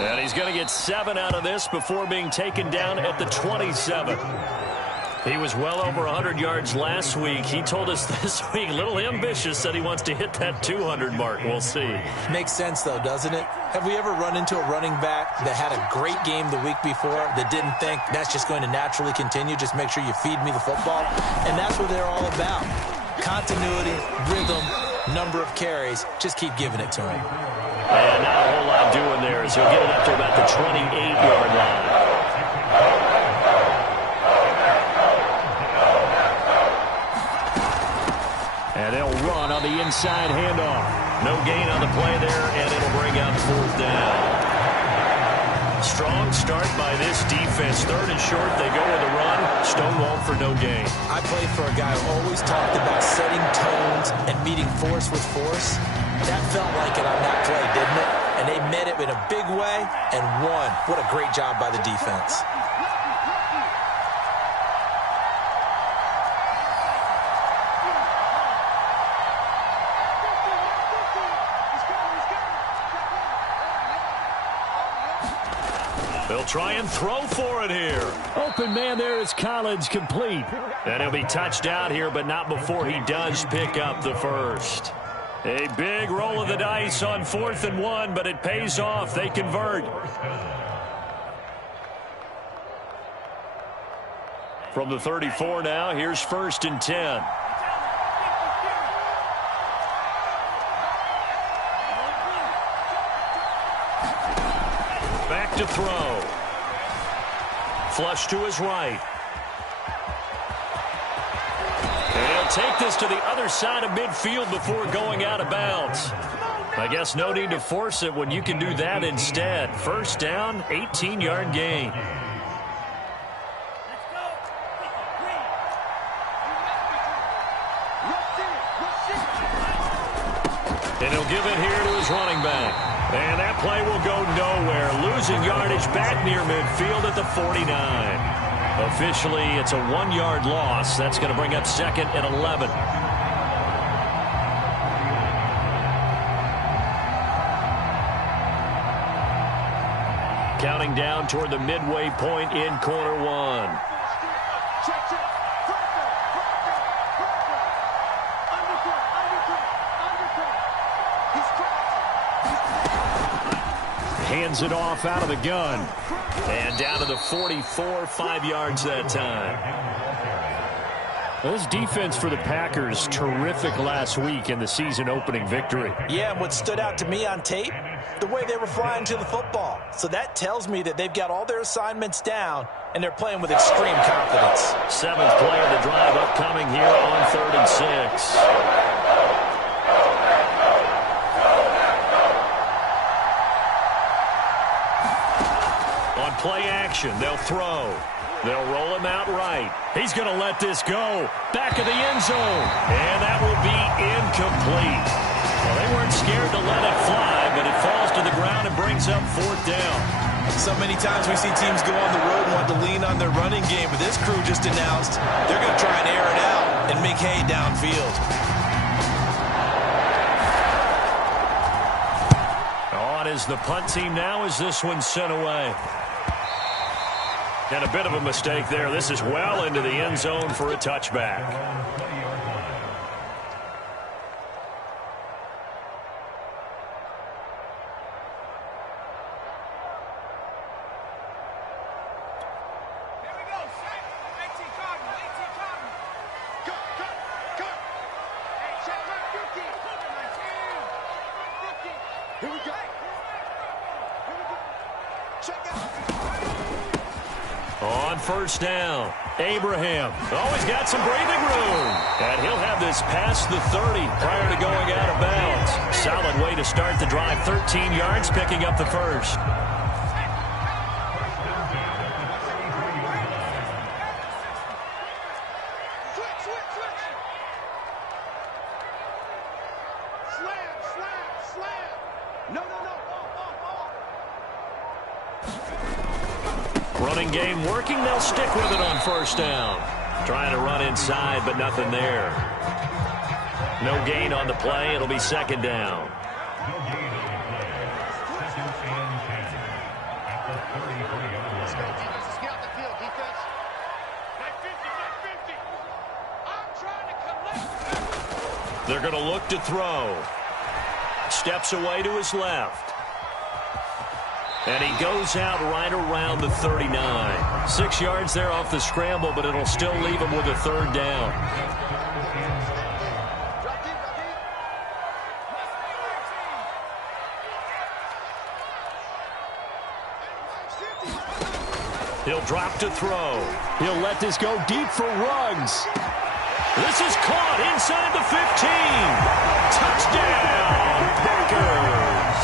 And he's going to get 7 out of this before being taken down at the 27. He was well over 100 yards last week. He told us this week, a little ambitious, said he wants to hit that 200 mark. We'll see. Makes sense, though, doesn't it? Have we ever run into a running back that had a great game the week before that didn't think that's just going to naturally continue? Just make sure you feed me the football. And that's what they're all about. Continuity, rhythm, number of carries. Just keep giving it to him. And not a whole lot doing there as he'll get it up to about the 28-yard line. And they'll run on the inside handoff. No gain on the play there, and it'll bring up 4th down. Strong start by this defense. 3rd and short, they go with a run. Stonewalled for no gain. I played for a guy who always talked about setting tones and meeting force with force. That felt like it on that play, didn't it? And they met it in a big way and won. What a great job by the defense. They'll try and throw for it here. Open man there is Collins, complete. And he'll be touched out here, but not before he does pick up the first. A big roll of the dice on 4th and 1, but it pays off. They convert. From the 34 now, here's 1st and 10. Back to throw. Flush to his right. And he'll take this to the other side of midfield before going out of bounds. I guess no need to force it when you can do that instead. 1st down, 18-yard gain. And he'll give it here to his running back. And that play will go nowhere. Losing yardage back near midfield at the 49. Officially, it's a 1-yard loss. That's going to bring up 2nd and 11. Counting down toward the midway point in quarter 1. Hands it off out of the gun. And down to the 44, 5 yards that time. Well, this defense for the Packers, terrific last week in the season-opening victory. Yeah, and what stood out to me on tape, the way they were flying to the football. So that tells me that they've got all their assignments down, and they're playing with extreme confidence. 7th play of the drive upcoming here on 3rd and 6. Play action. They'll throw. They'll roll him out right. He's going to let this go. Back of the end zone. And that will be incomplete. Well, they weren't scared to let it fly, but it falls to the ground and brings up 4th down. So many times we see teams go on the road and want to lean on their running game, but this crew just announced they're going to try and air it out and make hay downfield. On is the punt team now as this one's sent away. And a bit of a mistake there. This is well into the end zone for a touchback. On 1st down, Abraham. Always got some breathing room. And he'll have this past the 30 prior to going out of bounds. Solid way to start the drive. 13 yards, picking up the first. Running game working. They'll stick with it on 1st down. Trying to run inside, but nothing there. No gain on the play. It'll be 2nd down. They're going to look to throw. Steps away to his left. And he goes out right around the 39. 6 yards there off the scramble, but it'll still leave him with a third down. He'll drop to throw. He'll let this go deep for Ruggs. This is caught inside the 15. Touchdown, Packers.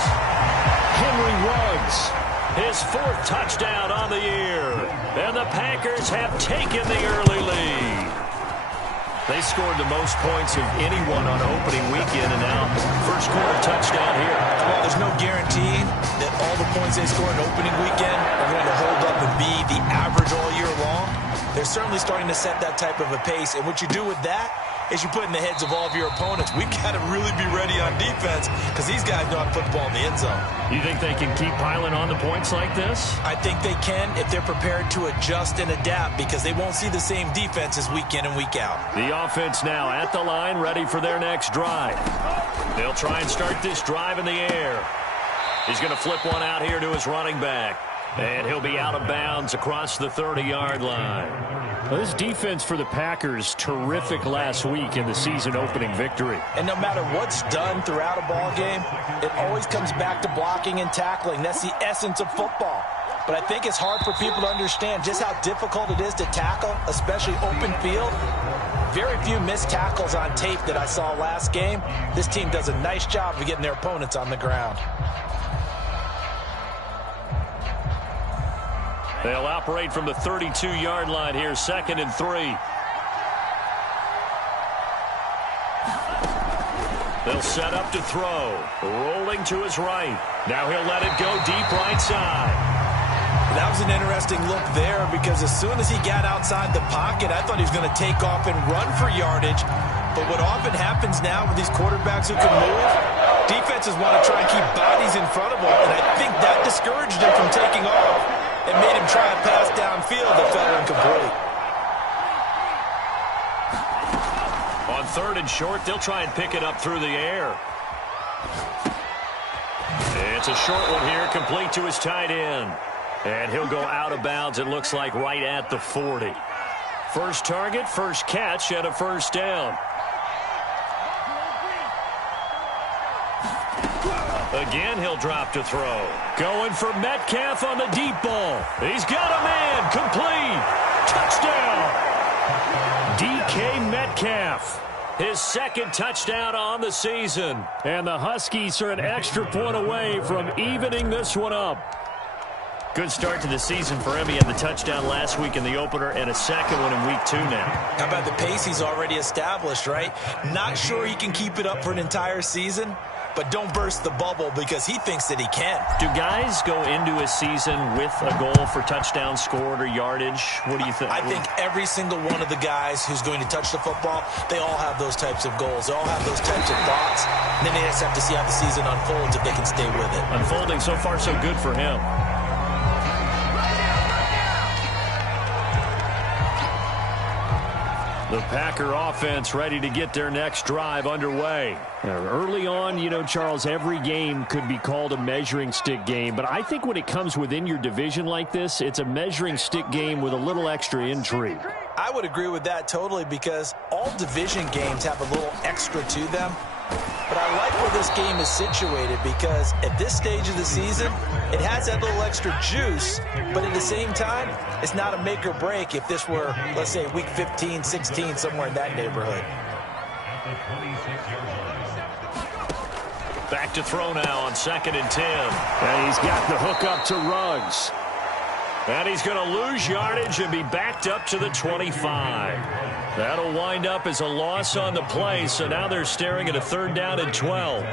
Henry Ruggs. His 4th touchdown on the year. And the Packers have taken the early lead. They scored the most points of anyone on opening weekend, and now first quarter touchdown here. Well, there's no guarantee that all the points they score in opening weekend are going to hold up and be the average all year long. They're certainly starting to set that type of a pace, and what you do with that is you put in the heads of all of your opponents. We've got to really be ready on defense because these guys know how to put the ball in the end zone. You think they can keep piling on the points like this? I think they can if they're prepared to adjust and adapt because they won't see the same defenses week in and week out. The offense now at the line, ready for their next drive. They'll try and start this drive in the air. He's going to flip one out here to his running back. And he'll be out of bounds across the 30-yard line. Well, this defense for the Packers, terrific last week in the season-opening victory. And no matter what's done throughout a ball game, it always comes back to blocking and tackling. That's the essence of football. But I think it's hard for people to understand just how difficult it is to tackle, especially open field. Very few missed tackles on tape that I saw last game. This team does a nice job of getting their opponents on the ground. They'll operate from the 32-yard line here, 2nd and 3. They'll set up to throw. Rolling to his right. Now he'll let it go deep right side. That was an interesting look there because as soon as he got outside the pocket, I thought he was going to take off and run for yardage. But what often happens now with these quarterbacks who can move, defenses want to try and keep bodies in front of them, and I think that discouraged him from taking off. It made him try a pass downfield that fell incomplete. On 3rd and short, they'll try and pick it up through the air. It's a short one here, complete to his tight end. And he'll go out of bounds, it looks like, right at the 40. First target, first catch, and a first down. Again, he'll drop to throw. Going for Metcalf on the deep ball. He's got a man. Complete. Touchdown. DK Metcalf. His 2nd touchdown on the season. And the Huskies are an extra point away from evening this one up. Good start to the season for him. He had the touchdown last week in the opener and a second one in week 2 now. How about the pace he's already established, right? Not sure he can keep it up for an entire season, but don't burst the bubble because he thinks that he can. Do guys go into a season with a goal for touchdown scored or yardage? What do you think? I think every single one of the guys who's going to touch the football, they all have those types of goals. They all have those types of thoughts. And then they just have to see how the season unfolds if they can stay with it. Unfolding so far so good for him. The Packer offense ready to get their next drive underway. Early on, you know, Charles, every game could be called a measuring stick game. But I think when it comes within your division like this, it's a measuring stick game with a little extra intrigue. I would agree with that totally because all division games have a little extra to them. But I like where this game is situated because at this stage of the season, it has that little extra juice, but at the same time, it's not a make or break if this were, let's say, week 15, 16, somewhere in that neighborhood. Back to throw now on 2nd and 10. And he's got the hook up to Ruggs. And he's going to lose yardage and be backed up to the 25. That'll wind up as a loss on the play, so now they're staring at a 3rd down and 12.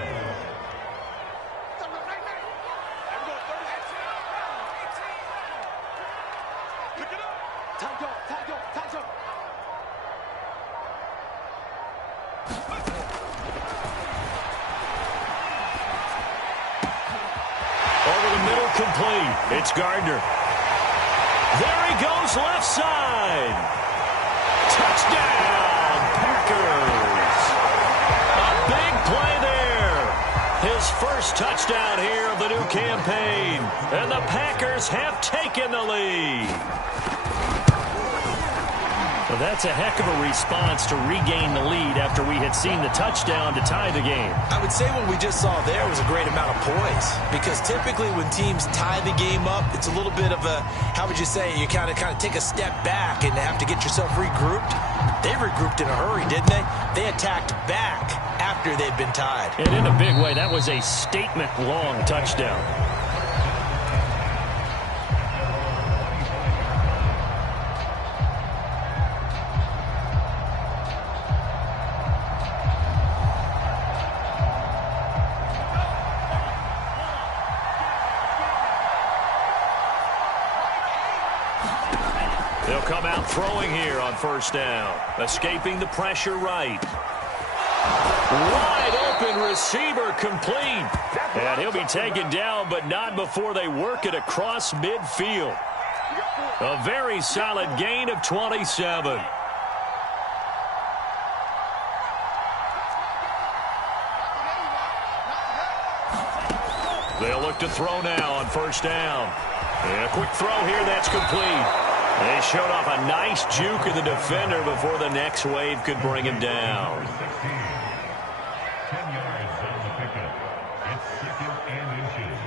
Over the middle, complete. It's Gardner. There he goes, left side. Touchdown, Packers. his first touchdown here of the new campaign. And the Packers have taken the lead. Well, that's a heck of a response to regain the lead after we had seen the touchdown to tie the game. I would say what we just saw there was a great amount of poise, because typically when teams tie the game up, it's a little bit of a, how would you say, you kind of take a step back and have to get yourself regrouped. They regrouped in a hurry, didn't they? They attacked back after they'd been tied. And in a big way, that was a statement-long touchdown. They'll come out throwing here on first down. Escaping the pressure right. Wide open receiver complete. And he'll be taken down, but not before they work it across midfield. A very solid gain of 27. They'll look to throw now on first down. And a quick throw here, that's complete. They showed off a nice juke of the defender before the next wave could bring him down. 10 yards on the pickup. It's 2nd and inches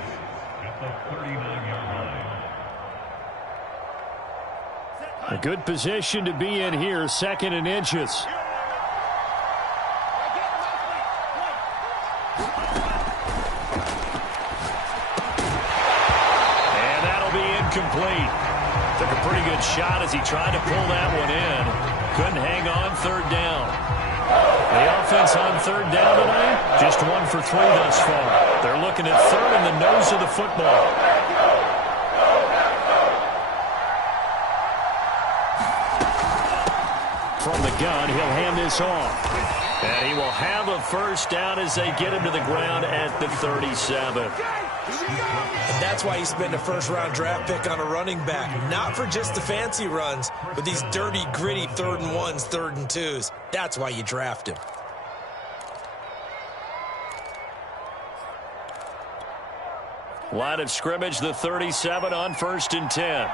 at the 39-yard line. A good position to be in here, 2nd and inches. And that'll be incomplete. Took a pretty good shot as he tried to pull that one in. Couldn't hang on third down. The offense on third down tonight, just 1 for 3 thus far. They're looking at third in the nose of the football. From the gun, he'll hand this off. And he will have a first down as they get him to the ground at the 37. And that's why you spend a first-round draft pick on a running back. Not for just the fancy runs, but these dirty, gritty 3rd and 1s, 3rd and 2s. That's why you draft him. Line of scrimmage, the 37 on 1st and 10.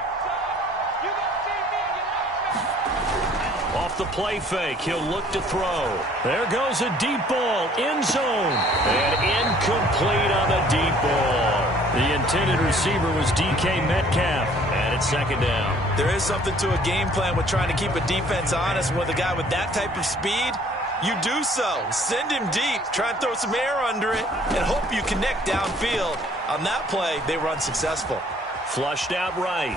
Off the play fake, he'll look to throw. There goes a deep ball, end zone. And incomplete on the deep ball. The intended receiver was DK Metcalf, and it's 2nd down. There is something to a game plan with trying to keep a defense honest. With a guy with that type of speed, you do so. Send him deep, try and throw some air under it, and hope you connect downfield. On that play, they were unsuccessful. Flushed out right,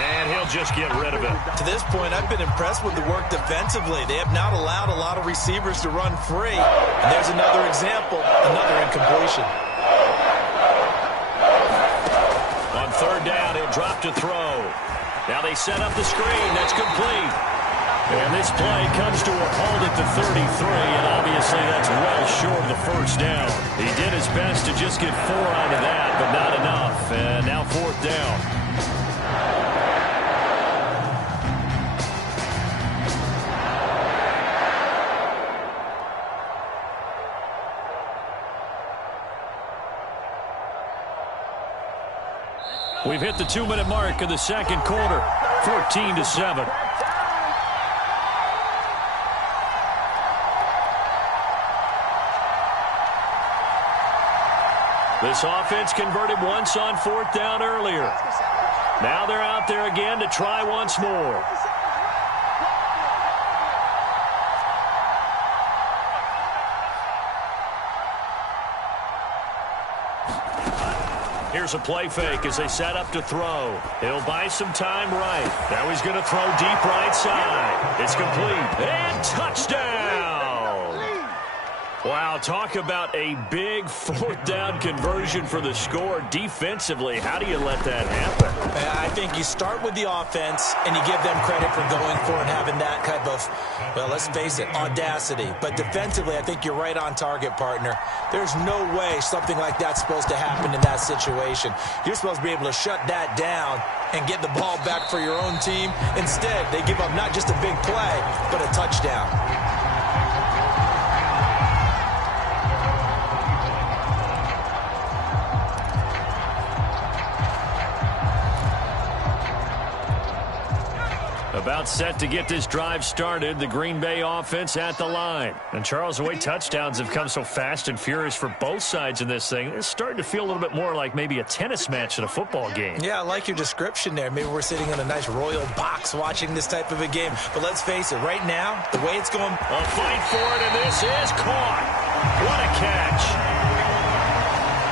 and he'll just get rid of it. To this point, I've been impressed with the work defensively. They have not allowed a lot of receivers to run free. And there's another example, another incompletion. On third down, he'll drop to throw. Now they set up the screen. That's complete. And this play comes to a halt at the 33, and obviously that's well short of the first down. He did his best to just get 4 out of that, but not enough. And now 4th down. We've hit the 2-minute mark in the 2nd quarter, 14-7. This offense converted once on 4th down earlier. Now they're out there again to try once more. Here's a play fake as they set up to throw. He'll buy some time right. Now he's going to throw deep right side. It's complete. And touchdown! Wow, talk about a big 4th down conversion for the score. Defensively, how do you let that happen? I think you start with the offense and you give them credit for going for it and having that type of, well, let's face it, audacity. But defensively, I think you're right on target, partner. There's no way something like that's supposed to happen in that situation. You're supposed to be able to shut that down and get the ball back for your own team. Instead, they give up not just a big play, but a touchdown. About set to get this drive started, the Green Bay offense at the line. And Charles, the way touchdowns have come so fast and furious for both sides in this thing, it's starting to feel a little bit more like maybe a tennis match in a football game. Yeah, I like your description there. Maybe we're sitting in a nice royal box watching this type of a game. But let's face it, right now, the way it's going... A fight for it, and this is caught. What a catch.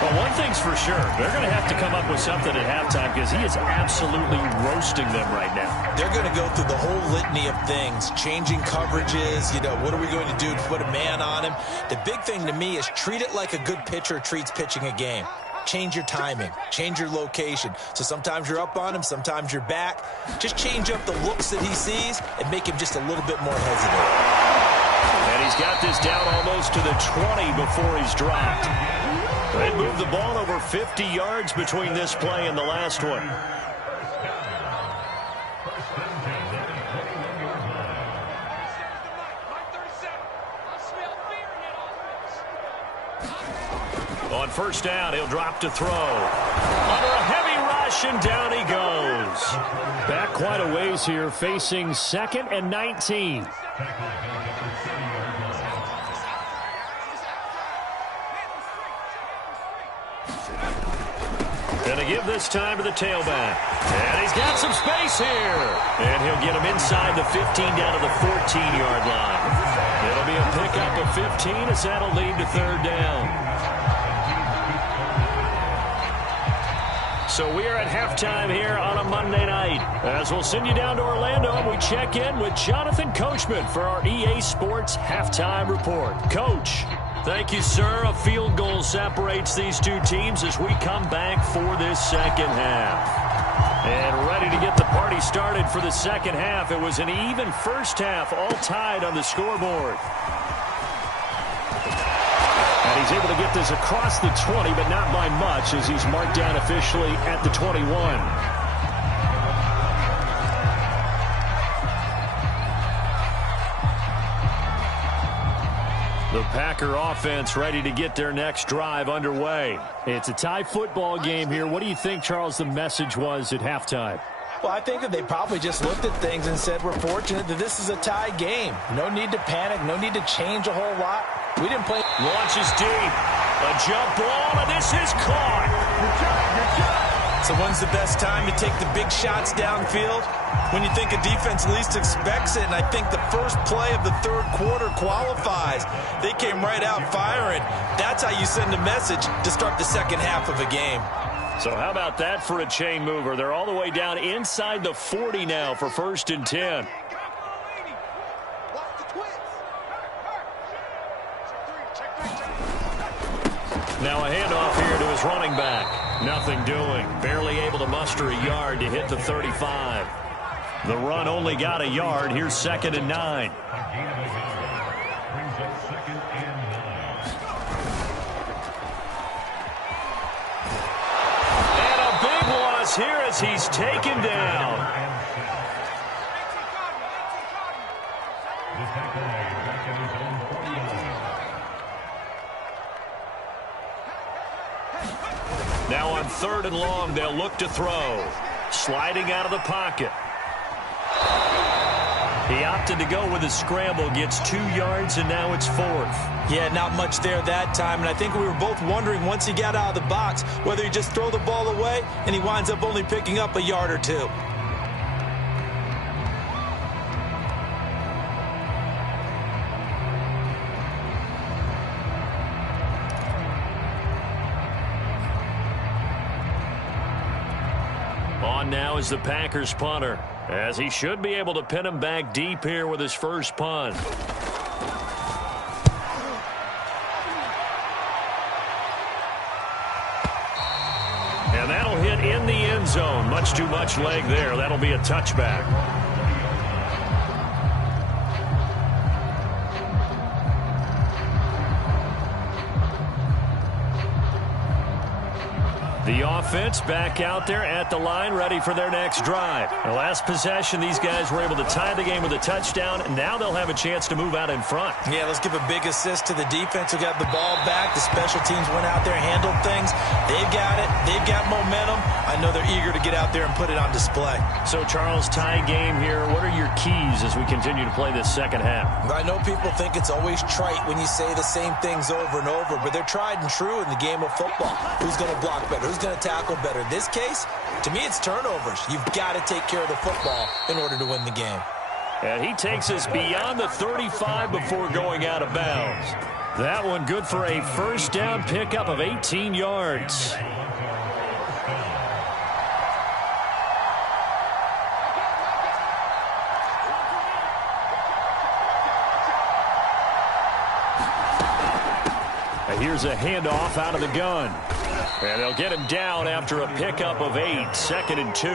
Well, one thing's for sure. They're going to have to come up with something at halftime because he is absolutely roasting them right now. They're going to go through the whole litany of things, changing coverages, what are we going to do to put a man on him? The big thing to me is treat it like a good pitcher treats pitching a game. Change your timing, change your location. So sometimes you're up on him, sometimes you're back. Just change up the looks that he sees and make him just a little bit more hesitant. And he's got this down almost to the 20 before he's dropped. They moved the ball over 50 yards between this play and the last one. On first down, he'll drop to throw. Under a heavy rush, and down he goes. Back quite a ways here, facing 2nd and 19. Gonna give this time to the tailback. And he's got some space here. And he'll get him inside the 15 down to the 14-yard line. It'll be a pickup of 15 as that'll lead to third down. So we are at halftime here on a Monday night. As we'll send you down to Orlando, and we check in with Jonathan Coachman for our EA Sports Halftime Report. Coach. Thank you, sir. A field goal separates these two teams as we come back for this second half. And ready to get the party started for the second half. It was an even first half, all tied on the scoreboard. And he's able to get this across the 20, but not by much as he's marked down officially at the 21. The Packer offense ready to get their next drive underway. It's a tie football game here. What do you think, Charles, the message was at halftime? Well, I think that they probably just looked at things and said, we're fortunate that this is a tie game. No need to panic. No need to change a whole lot. We didn't play. Launches deep. A jump ball, and this is caught. Good job. So when's the best time to take the big shots downfield? When you think a defense least expects it, and I think the first play of the third quarter qualifies. They came right out firing. That's how you send a message to start the second half of a game. So how about that for a chain mover? They're all the way down inside the 40 now for 1st and 10. Now a handoff here to his running back. Nothing doing. Barely able to muster a yard to hit the 35. The run only got a yard. Here's 2nd and 9. And a big loss here as he's taken down. Now on 3rd and long, they'll look to throw. Sliding out of the pocket. He opted to go with a scramble, gets 2 yards, and now it's 4th. Yeah, not much there that time, and I think we were both wondering once he got out of the box whether he just throw the ball away and he winds up only picking up a yard or 2. On now is the Packers punter, as he should be able to pin him back deep here with his first punt. And that'll hit in the end zone. Much too much leg there. That'll be a touchback. The offense back out there at the line, ready for their next drive. The last possession, these guys were able to tie the game with a touchdown, and now they'll have a chance to move out in front. Yeah, let's give a big assist to the defense who got the ball back. The special teams went out there, handled things. They've got it. They've got momentum. I know they're eager to get out there and put it on display. So, Charles, tie game here. What are your keys as we continue to play this second half? I know people think it's always trite when you say the same things over and over, but they're tried and true in the game of football. Who's going to block better? Who's going to tackle better? In this case, to me, it's turnovers. You've got to take care of the football in order to win the game. And he takes us beyond the 35 before going out of bounds. That one good for a first down pickup of 18 yards. Here's a handoff out of the gun. And they'll get him down after a pickup of 8, 2nd and 2.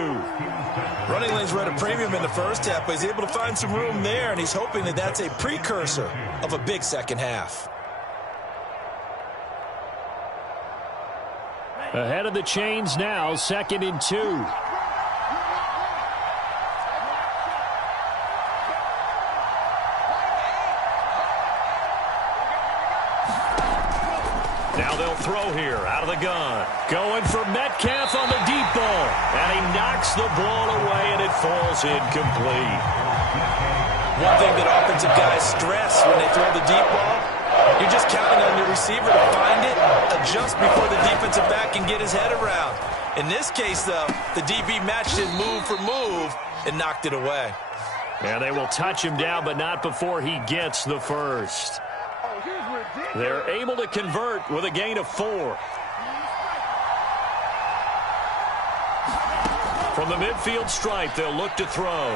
Running lanes were at a premium in the first half, but he's able to find some room there, and he's hoping that that's a precursor of a big second half. Ahead of the chains now, 2nd and 2. Now they'll throw here out of the gun. Going for Metcalf on the deep ball. And he knocks the ball away, and it falls incomplete. One thing that offensive guys stress when they throw the deep ball, you're just counting on the receiver to find it, adjust before the defensive back can get his head around. In this case, though, the DB matched it move for move and knocked it away. And they will touch him down, but not before he gets the first. They're able to convert with a gain of 4. From the midfield stripe, they'll look to throw.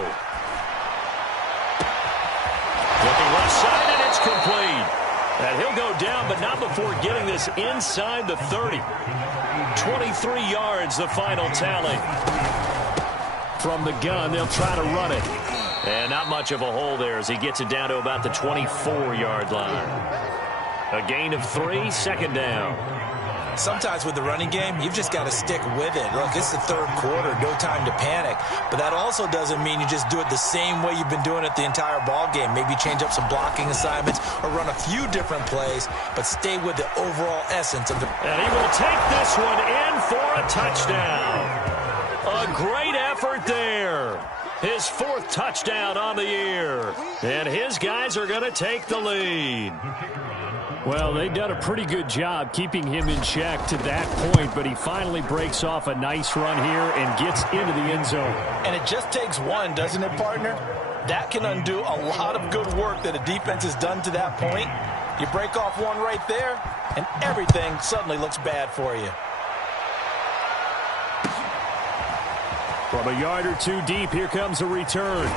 Looking left side, and it's complete. And he'll go down, but not before getting this inside the 30. 23 yards, the final tally. From the gun, they'll try to run it. And not much of a hole there as he gets it down to about the 24-yard line. A gain of 3, 2nd down. Sometimes with the running game, you've just got to stick with it. Look, it's the third quarter, no time to panic. But that also doesn't mean you just do it the same way you've been doing it the entire ball game. Maybe change up some blocking assignments or run a few different plays, but stay with the overall essence of the... And he will take this one in for a touchdown. A great effort there. His 4th touchdown on the year. And his guys are going to take the lead. Well, they've done a pretty good job keeping him in check to that point, but he finally breaks off a nice run here and gets into the end zone. And it just takes one, doesn't it, partner? That can undo a lot of good work that a defense has done to that point. You break off one right there, and everything suddenly looks bad for you. From a yard or 2 deep, here comes a return.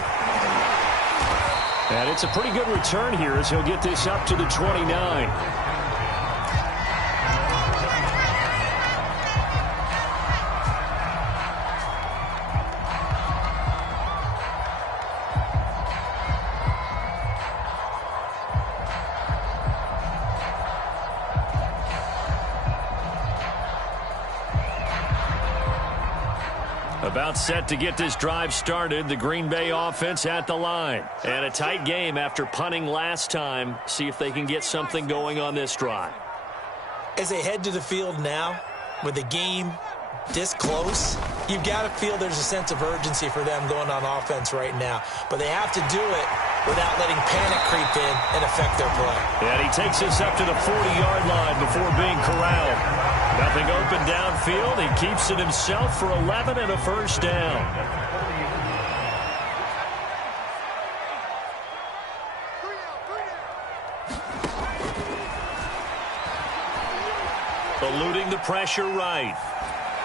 And it's a pretty good return here as he'll get this up to the 29. About set to get this drive started. The Green Bay offense at the line. And a tight game after punting last time. See if they can get something going on this drive. As they head to the field now, with the game this close, you've got to feel there's a sense of urgency for them going on offense right now. But they have to do it without letting panic creep in and affect their play. And he takes us up to the 40-yard line before being corralled. Nothing open downfield. He keeps it himself for 11 and a first down. Eluding the pressure right.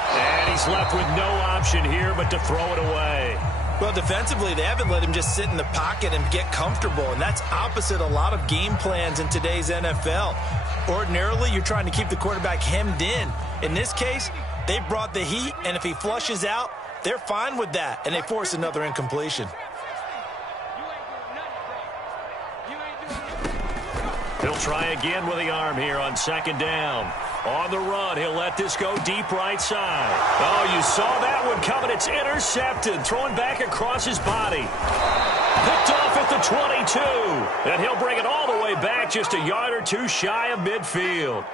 And he's left with no option here but to throw it away. Well, defensively, they haven't let him just sit in the pocket and get comfortable, and that's opposite a lot of game plans in today's NFL. Ordinarily, you're trying to keep the quarterback hemmed in. In this case, they brought the heat, and if he flushes out, they're fine with that, and they force another incompletion. He'll try again with the arm here on 2nd down. On the run, he'll let this go deep right side. Oh, you saw that one coming. It's intercepted. Thrown back across his body. Picked off at the 22. And he'll bring it all the way back just a yard or 2 shy of midfield.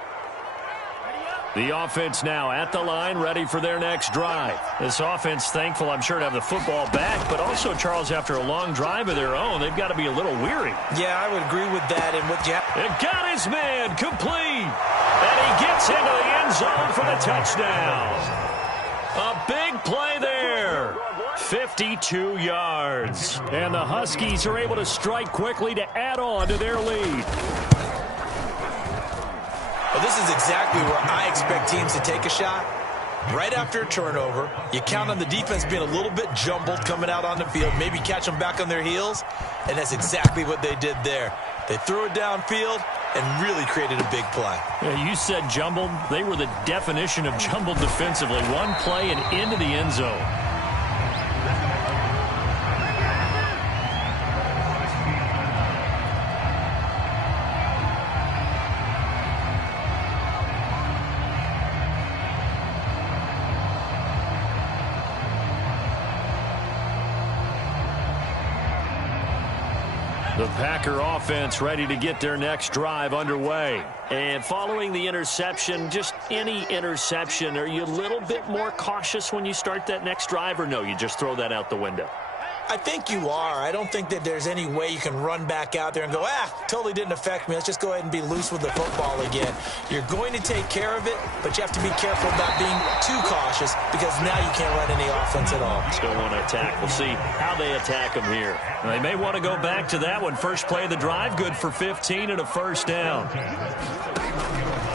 The offense now at the line, ready for their next drive. This offense, thankful, I'm sure, to have the football back, but also, Charles, after a long drive of their own, they've got to be a little weary. Yeah, I would agree with that. And what it got his man complete, and he gets into the end zone for the touchdown. A big play there. 52 yards. And the Huskies are able to strike quickly to add on to their lead. Well, this is exactly where I expect teams to take a shot. Right after a turnover, you count on the defense being a little bit jumbled coming out on the field, maybe catch them back on their heels, and that's exactly what they did there. They threw it downfield and really created a big play. Yeah, you said jumbled. They were the definition of jumbled defensively. One play and into the end zone. The Packer offense ready to get their next drive underway. And following the interception, just any interception, are you a little bit more cautious when you start that next drive, or no, you just throw that out the window? I think you are. I don't think that there's any way you can run back out there and go, totally didn't affect me. Let's just go ahead and be loose with the football again. You're going to take care of it, but you have to be careful about being too cautious because now you can't run any offense at all. Still want to attack. We'll see how they attack them here. They may want to go back to that one. First play of the drive, good for 15 and a first down.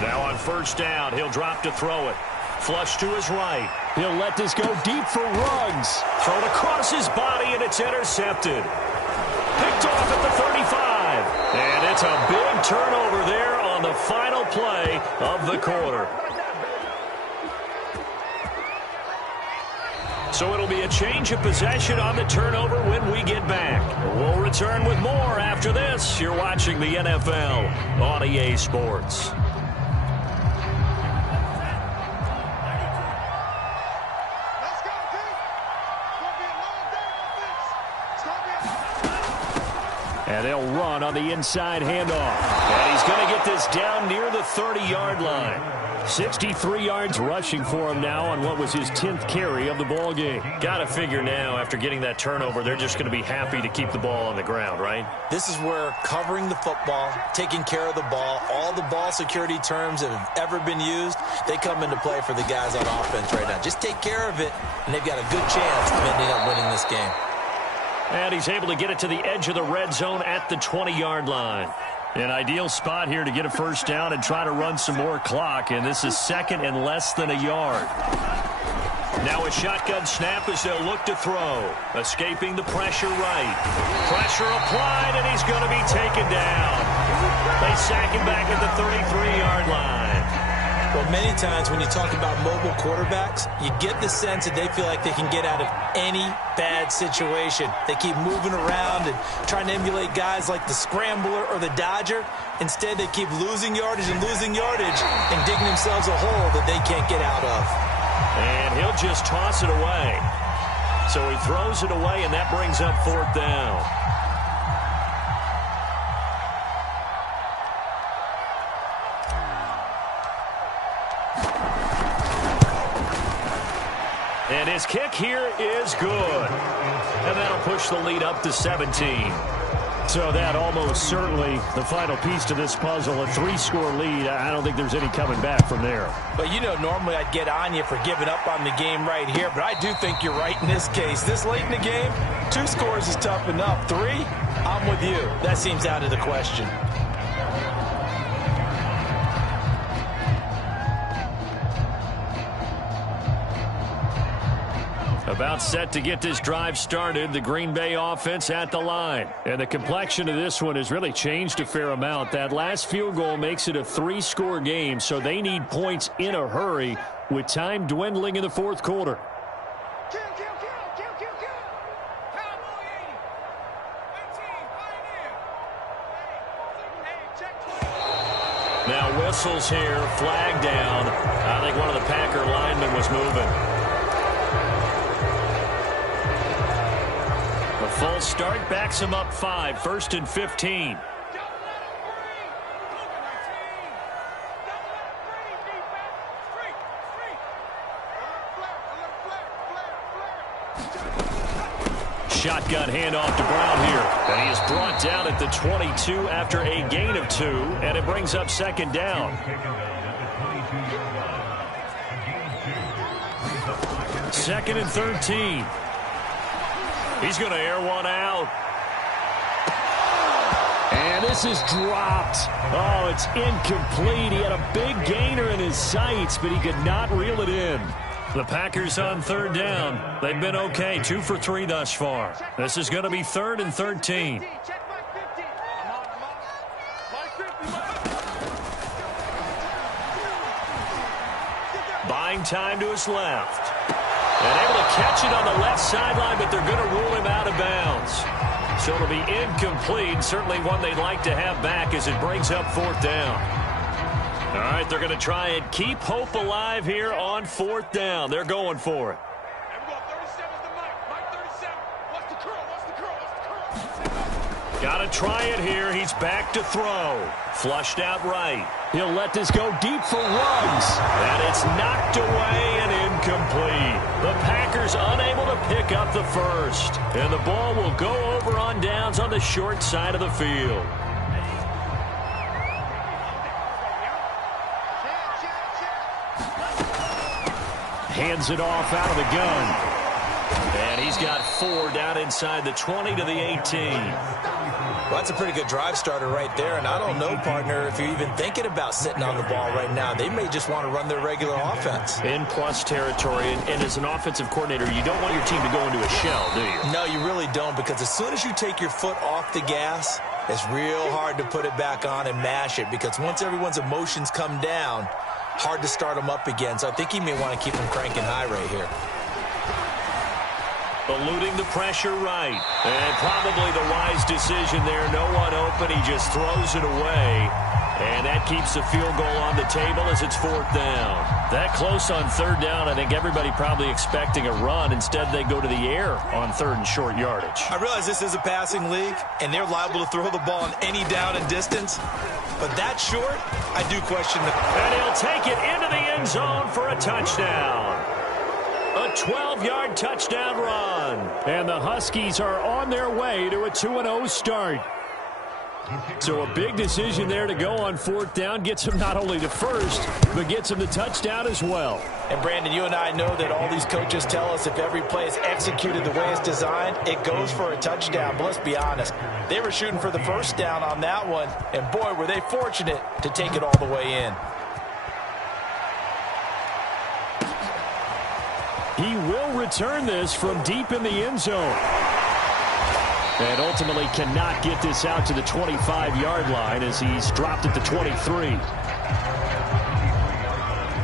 Now on first down, he'll drop to throw it. Flush to his right. He'll let this go deep for Ruggs. Thrown across his body, and it's intercepted. Picked off at the 35. And it's a big turnover there on the final play of the quarter. So it'll be a change of possession on the turnover when we get back. We'll return with more after this. You're watching the NFL on EA Sports. And they'll run on the inside handoff. And he's going to get this down near the 30-yard line. 63 yards rushing for him now on what was his 10th carry of the ball game. Got to figure now, after getting that turnover, they're just going to be happy to keep the ball on the ground, right? This is where covering the football, taking care of the ball, all the ball security terms that have ever been used, they come into play for the guys on offense right now. Just take care of it, and they've got a good chance of ending up winning this game. And he's able to get it to the edge of the red zone at the 20-yard line. An ideal spot here to get a first down and try to run some more clock. And this is second and less than a yard. Now a shotgun snap as they'll look to throw. Escaping the pressure right. Pressure applied, and he's going to be taken down. They sack him back at the 33-yard line. Well, many times when you talk about mobile quarterbacks, you get the sense that they feel like they can get out of any bad situation. They keep moving around and trying to emulate guys like the scrambler or the dodger. Instead, they keep losing yardage and digging themselves a hole that they can't get out of. And he'll just toss it away. So he throws it away, and that brings up fourth down. And his kick here is good. And that'll push the lead up to 17. So that almost certainly the final piece to this puzzle, a 3-score lead. I don't think there's any coming back from there. But, you know, normally I'd get on you for giving up on the game right here, but I do think you're right in this case. This late in the game, 2 scores is tough enough. 3, I'm with you. That seems out of the question. About set to get this drive started, the Green Bay offense at the line. And the complexion of this one has really changed a fair amount. That last field goal makes it a 3-score game, so they need points in a hurry with time dwindling in the fourth quarter. Now whistles here, flag down. I think one of the Packer linemen was moving. Full start backs him up 5, 1st and 15. Shotgun handoff to Brown here. And he is brought down at the 22 after a gain of 2, and it brings up second down. Second and 13. He's going to air one out. And this is dropped. Oh, it's incomplete. He had a big gainer in his sights, but he could not reel it in. The Packers on third down. They've been okay, 2 for 3 thus far. This is going to be 3rd and 13. Buying time to his left. And able to catch it on the left sideline, but they're going to rule him out of bounds. So it'll be incomplete. Certainly one they'd like to have back as it brings up 4th down. All right, they're going to try and keep hope alive here on 4th down. They're going for it. Got to try it here. He's back to throw. Flushed out right. He'll let this go deep for Ruggs. And it's knocked away and incomplete. The Packers unable to pick up the first. And the ball will go over on downs on the short side of the field. Hands it off out of the gun. And he's got 4 down inside the 20 to the 18. Well, that's a pretty good drive starter right there, and I don't know, partner, if you're even thinking about sitting on the ball right now. They may just want to run their regular offense. In plus territory, and as an offensive coordinator, you don't want your team to go into a shell, do you? No, you really don't, because as soon as you take your foot off the gas, it's real hard to put it back on and mash it, because once everyone's emotions come down, hard to start them up again. So I think he may want to keep them cranking high right here. Eluding the pressure right. And probably the wise decision there. No one open. He just throws it away. And that keeps the field goal on the table as it's 4th down. That close on 3rd down, I think everybody probably expecting a run. Instead, they go to the air on 3rd and short yardage. I realize this is a passing league, and they're liable to throw the ball on any down and distance. But that short, I do question the... And he'll take it into the end zone for a touchdown. A 12-yard touchdown run. And the Huskies are on their way to a 2-0 start. So a big decision there to go on 4th down. Gets him not only to first, but gets him the touchdown as well. And, Brandon, you and I know that all these coaches tell us if every play is executed the way it's designed, it goes for a touchdown. But let's be honest, they were shooting for the first down on that one. And, boy, were they fortunate to take it all the way in. He will return this from deep in the end zone. And ultimately cannot get this out to the 25-yard line as he's dropped at the 23.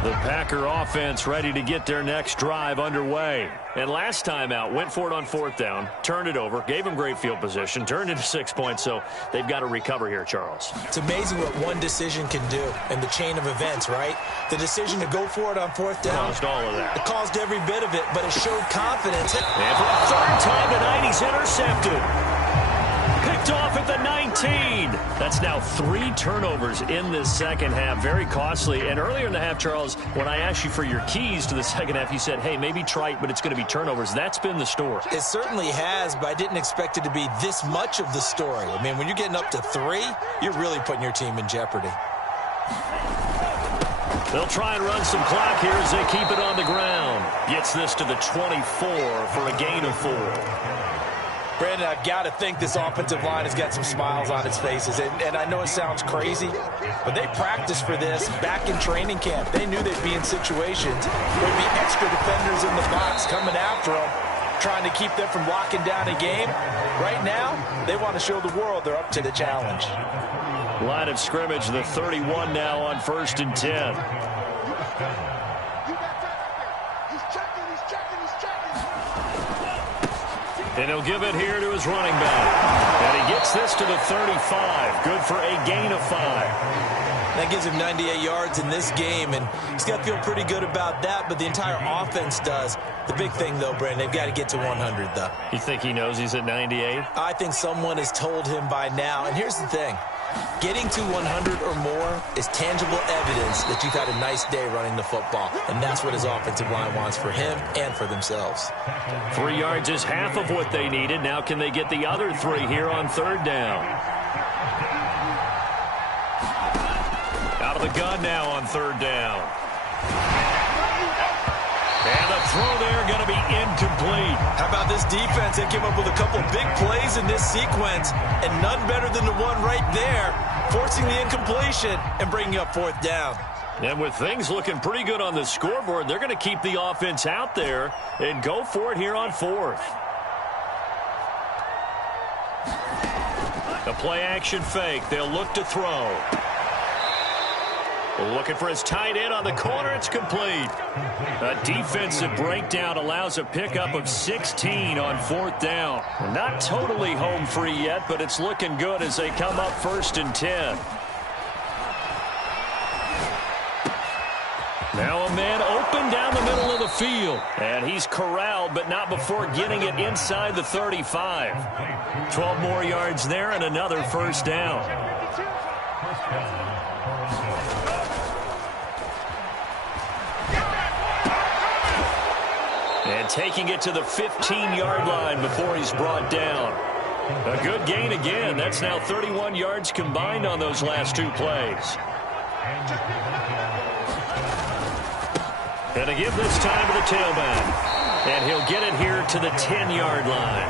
The Packer offense ready to get their next drive underway. And last time out, went for it on 4th down, turned it over, gave him great field position, turned into 6 points, so they've got to recover here, Charles. It's amazing what one decision can do in the chain of events, right? The decision to go for it on 4th down. Caused all of that. It caused every bit of it, but it showed confidence. And for the 3rd time tonight, he's intercepted. Picked off at the 19. That's now 3 turnovers in this second half. Very costly. And earlier in the half, Charles, when I asked you for your keys to the second half, you said, hey, maybe trite, but it's going to be turnovers. That's been the story. It certainly has, but I didn't expect it to be this much of the story. I mean, when you're getting up to 3, you're really putting your team in jeopardy. They'll try and run some clock here as they keep it on the ground. Gets this to the 24 for a gain of 4. Brandon, I've got to think this offensive line has got some smiles on its faces. And I know it sounds crazy, but they practiced for this back in training camp. They knew they'd be in situations where there'd be extra defenders in the box coming after them, trying to keep them from locking down a game. Right now, they want to show the world they're up to the challenge. Line of scrimmage, the 31 now on 1st and 10. And he'll give it here to his running back. And he gets this to the 35. Good for a gain of 5. That gives him 98 yards in this game, and he's got to feel pretty good about that, but the entire offense does. The big thing, though, Brandon, they've got to get to 100, though. You think he knows he's at 98? I think someone has told him by now. And here's the thing. Getting to 100 or more is tangible evidence that you've had a nice day running the football, and that's what his offensive line wants for him and for themselves. 3 yards is half of what they needed. Now can they get the other 3 here on third down? Out of the gun now on third down. And the throw there going to be incomplete. How about this defense? They came up with a couple of big plays in this sequence, and none better than the one right there, forcing the incompletion and bringing up fourth down. And with things looking pretty good on the scoreboard, they're going to keep the offense out there and go for it here on fourth. A play-action fake. They'll look to throw. Looking for his tight end on the corner. It's complete. A defensive breakdown allows a pickup of 16 on fourth down. Not totally home free yet, but it's looking good as they come up 1st and 10. Now a man open down the middle of the field. And he's corralled, but not before getting it inside the 35. 12 more yards there and another first down. And taking it to the 15-yard line before he's brought down. A good gain again. That's now 31 yards combined on those last 2 plays. And a give this time to the tailback. And he'll get it here to the 10-yard line.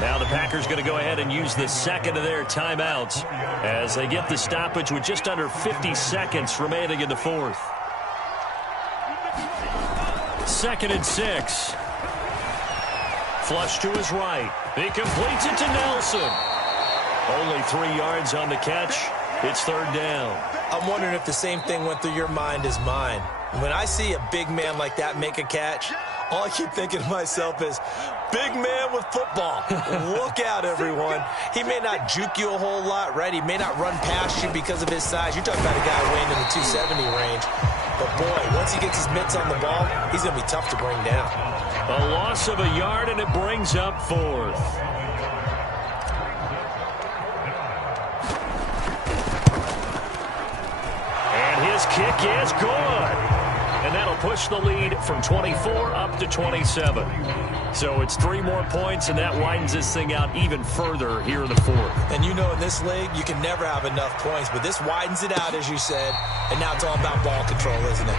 Now the Packers going to go ahead and use the second of their timeouts as they get the stoppage with just under 50 seconds remaining in the fourth. 2nd and 6. Flush to his right. He completes it to Nelson. Only 3 yards on the catch. It's third down. I'm wondering if the same thing went through your mind as mine. When I see a big man like that make a catch, all I keep thinking to myself is, big man with football. Look out, everyone. He may not juke you a whole lot, right? He may not run past you because of his size. You're talking about a guy weighing in the 270 range. But, boy, once he gets his mitts on the ball, he's going to be tough to bring down. A loss of a yard, and it brings up fourth. And his kick is good. And that'll push the lead from 24 up to 27. So it's 3 more points, and that widens this thing out even further here in the fourth. And you know in this league, you can never have enough points, but this widens it out, as you said, and now it's all about ball control, isn't it?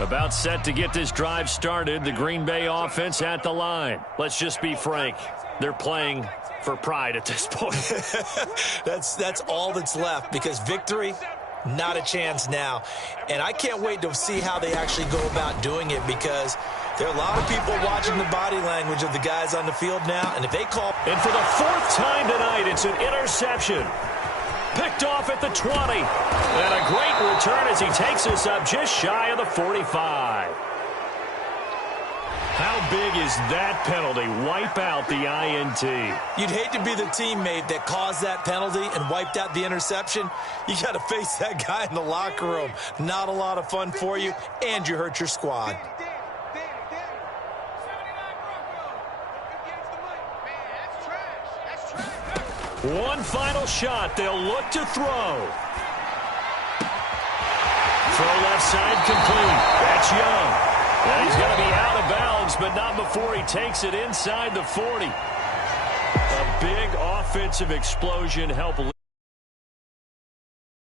About set to get this drive started, the Green Bay offense at the line. Let's just be frank. They're playing for pride at this point. That's all that's left, because victory, not a chance now. And I can't wait to see how they actually go about doing it, because there are a lot of people watching the body language of the guys on the field now, and if they call... And for the 4th time tonight, it's an interception. Picked off at the 20. And a great return as he takes us up just shy of the 45. How big is that penalty? Wipe out the INT. You'd hate to be the teammate that caused that penalty and wiped out the interception. You got to face that guy in the locker room. Not a lot of fun for you, and you hurt your squad. One final shot. They'll look to throw. Throw left side complete. That's Young. And he's going to be out of bounds, but not before he takes it inside the 40. A big offensive explosion help.